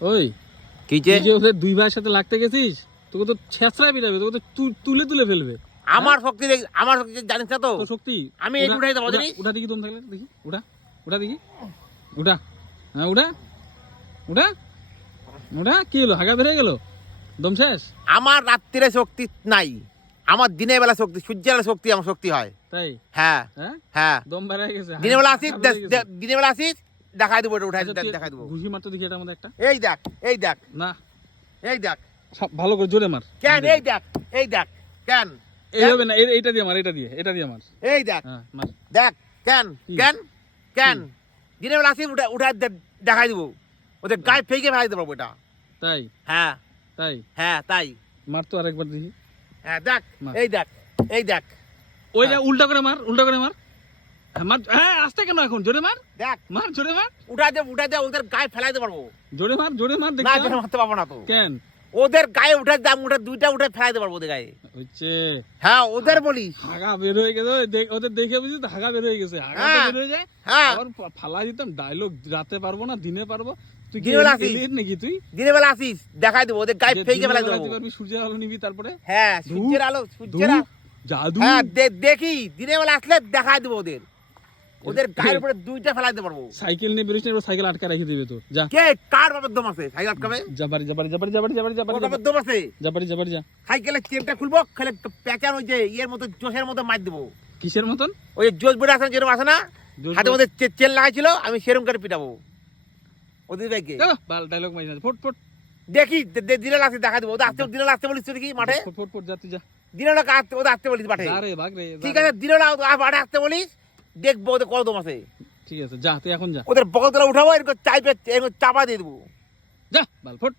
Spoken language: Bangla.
ওই কি যে তুই যে ওদের দুই ভাইয়ের সাথে লাগতে গেছিস, তোকে তো ছেঁচড়ায় পিটাবে, তোকে তো তুলে তুলে ফেলবে। আমার শক্তি জানিস না তো তো শক্তি আমি এই উঠাই দেবো জানিস উঠা দেখি, দম থাকলে দেখি, উঠা উঠা দেখি, উঠা, হ্যাঁ উঠা উঠা উঠা। কি হলো, হাগা বেড়ে গেল, দম শেষ? আমার রাত্রিরে শক্তি নাই, আমার দিনের বেলা শক্তি, সূর্যের বেলা শক্তি আমার শক্তি হয়। তাই? হ্যাঁ হ্যাঁ হ্যাঁ দম বেড়ে গেছে, দিনের বেলা আসিস, হাগা বেড়ে গেছে। দিনের বেলা আসিস দেখাই দেবো, এটা উঠাই আচ্ছা, তুই দেখাই দেবো। ঘুষি মারতে দেখি এটার মধ্যে একটা। এই দেখ, এই দেখ, না, এই দেখ, ভালো করে জোরে মার। কেন এই দেখ, এই দেখ কেন, এইভাবে না, এইটা দিয়ে মার, এটা দিয়ে মার। এই দেখ, হ্যাঁ মার। দেখ কেন কি? কেন কেন দিনের বেলা আসিস উঠাই দেখাই দেবো, ওদের গায়ে ফেঁকে ফেলাই দেবো এটা। তাই? হ্যাঁ তাই হ্যাঁ তাই, মার তো আরেকবার দেখি। হ্যাঁ দেখ, মার। এই দেখ, এই দেখ, ওই যে উল্টা করে মার, উল্টা করে মার। হ্যাঁ মার, হ্যাঁ আস্তে কেন, এখন জোরে মার, দেখ মার জোরে মার, উঠাই দে ওদের গায়ে ফেলাই দিতে পারবো। জোরে মার, জোরে মার না দেখি। জোরে মারতে পারবো না তো, কেন? ওদের গায়ে উঠে দাম উঠে দুইটা উঠে ফেলাই দিতে পারবো ওদের গায়ে। হচ্ছে হ্যাঁ ওদের বলি, হাগা বের হয়ে গেছে, ওদের দেখে বুঝি তো হাগা বের হয়ে গেছে, হাগা তো হ্যাঁ, বের হয়ে যায়। হ্যাঁ আবার ফালা দিতাম ডায়লগ, রাতে পারবো না দিনে পারবো। তুই কি দিনের বেলা আসিস? এলিয়েট নাকি তুই? দিনের বেলা আসিস দেখাই দেবো, ওদের গায়ে যে ফেঁকে দিনের ফেলাই বেলা দেবো। তুই পারবি, সূর্যের আলো নিবি তারপরে? হ্যাঁ ধুর, সূর্যের আলো, সূর্যের ধুর, আলো, জাদু। হ্যাঁ দেখি দিনের বেলা আসলে দেখাই দেবো ওদের, ওদের গায়ের উপরে দুইটা ফেলাই দিতে পারবো। সাইকেল নিয়ে বেরোস না, এবার সাইকেল আটকা রেখে দিবে তোর। যা কে কার বাবার দম আছে সাইকেল আটকাবে? যাবারি যাবারি যাবারি যাবারি যাবারি ওর যাবারি বাবার দম আছে? যাবারি যাবারি যা। সাইকেলের চেনটা খুলবো, খেলে প্যাঁচান ওই যে ইয়ের মতো জোশের মতো মার দেবো। কিসের মতন? ওই যে জোশ বেড়ে আসে যেরকম আসে না, জোশ হাতের বেড়ে- মধ্যে চেন লাগাইছিল, আমি সেরকম করে পিটাবো ওদের ব্যাগকে। বাল ডায়লগ মাইনা, ফট ফট দেখি দিনের আসতে দেখা দেবো, ওদের আসতে দিনের আসতে বলিস তুই কি মাঠে? ফট ফট ফট, যা তুই যা। দিনের ওদের আসতে বলিস মাঠে, যা রে ভাগ রে, যা ঠিক রে। আছে দিনের মাঠে আসতে বলিস, দেখবো ওদের কত দম আছে। ঠিক আছে, যা তুই এখন যা, ওদের বকল তলা উঠাবো, এরকম চাপা দিয়ে দেবো। যা বাল ফট।